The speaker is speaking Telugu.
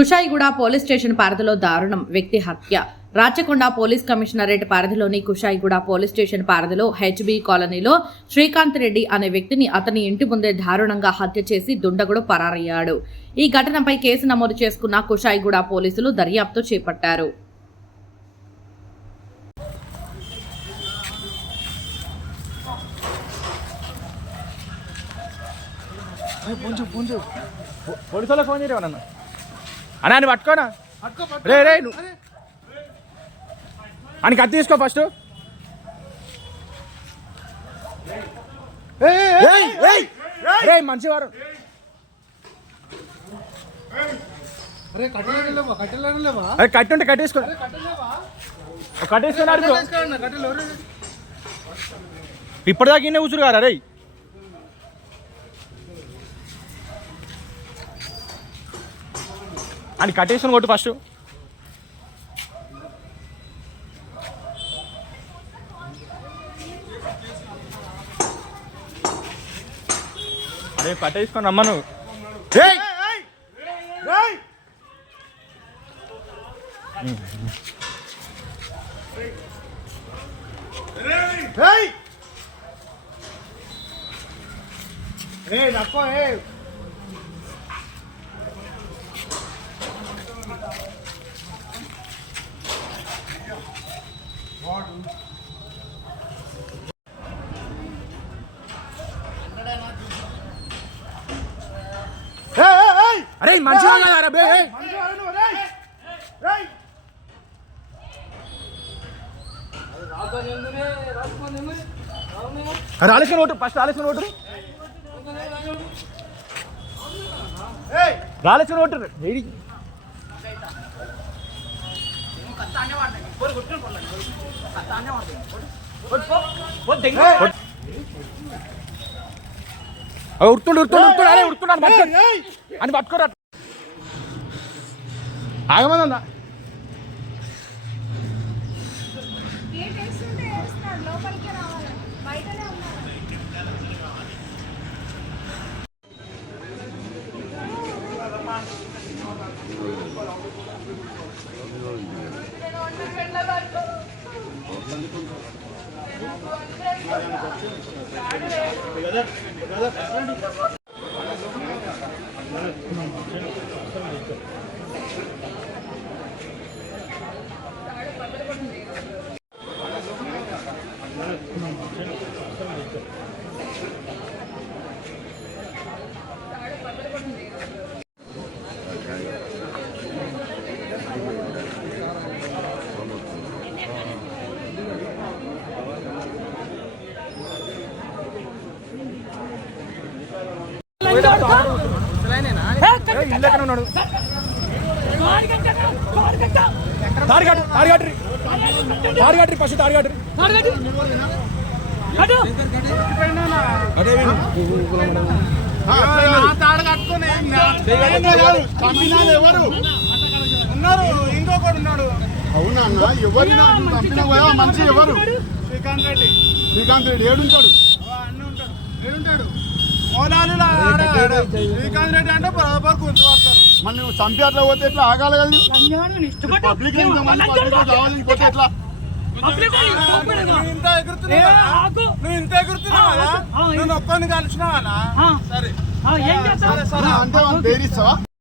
కుషాయిగూడ పోలీస్ స్టేషన్ పరిధిలో దారుణం, వ్యక్తి హత్య. రాచకొండ పోలీస్ కమిషనరేట్ పరిధిలోని కుషాయిగూడ పోలీస్ స్టేషన్ పరిధిలో హెచ్బి కాలనీలో శ్రీకాంత్ రెడ్డి అనే వ్యక్తిని అతని ఇంటి ముందే దారుణంగా హత్య చేసి దుండగుడు పరారయ్యాడు. ఈ ఘటనపై కేసు నమోదు చేసుకున్న కుషాయిగూడ పోలీసులు దర్యాప్తు చేపట్టారు. పోలీసులకు ఫోన్ చేయమన్న అన్నా అని పట్టుకోనా రే రే అని కత్తి తీసుకో ఫస్ట్. మంచివారు కట్టి ఉంటే కట్టేసుకో కట్టేసుకున్నారు ఇప్పటిదాకా ఇన్నే కూర్చురు కదా రే. అని కట్టేసుకుని కొట్టు ఫస్ట్. అదే కట్టేసుకొని రమ్మను. అరే మంచిగా రాలేసిన ఓటు ఫస్ట్ రాలేసిన ఓటు రాలేసిన ఓటు వేడి ఉడుతుండు ఉడుతుండు ఉడుతుండు అరే ఉడుతున్నాడు అని పట్టుకోరా. ఆగమందా ఇల్లెక్కడ ఉన్నాడు తాడిగట్రి ఫస్ట్ తాడిగట్రి ఎవరు ఉన్నారు ఇంకొకడు ఉన్నాడు. అవునా ఎవరు మంచి ఎవరు శ్రీకాంత్ రెడ్డి ఏడుంటాడు అన్నీ ఉంటాడు ఏడుంటాడు శ్రీకాంత్ రెడ్డి అంటే బరాబర్ గుర్తుపడతారు. మళ్ళీ నువ్వు చంపి అట్లా పోతే ఎట్లా ఆగాలి కదా పబ్లిక్ పోతే ఎట్లా ఇంత ఎగురుతున్నావు కదా నువ్వు ఒక్కరిని కలిసినావా? సరే సరే అంటే వాళ్ళు బేరిస్తావా?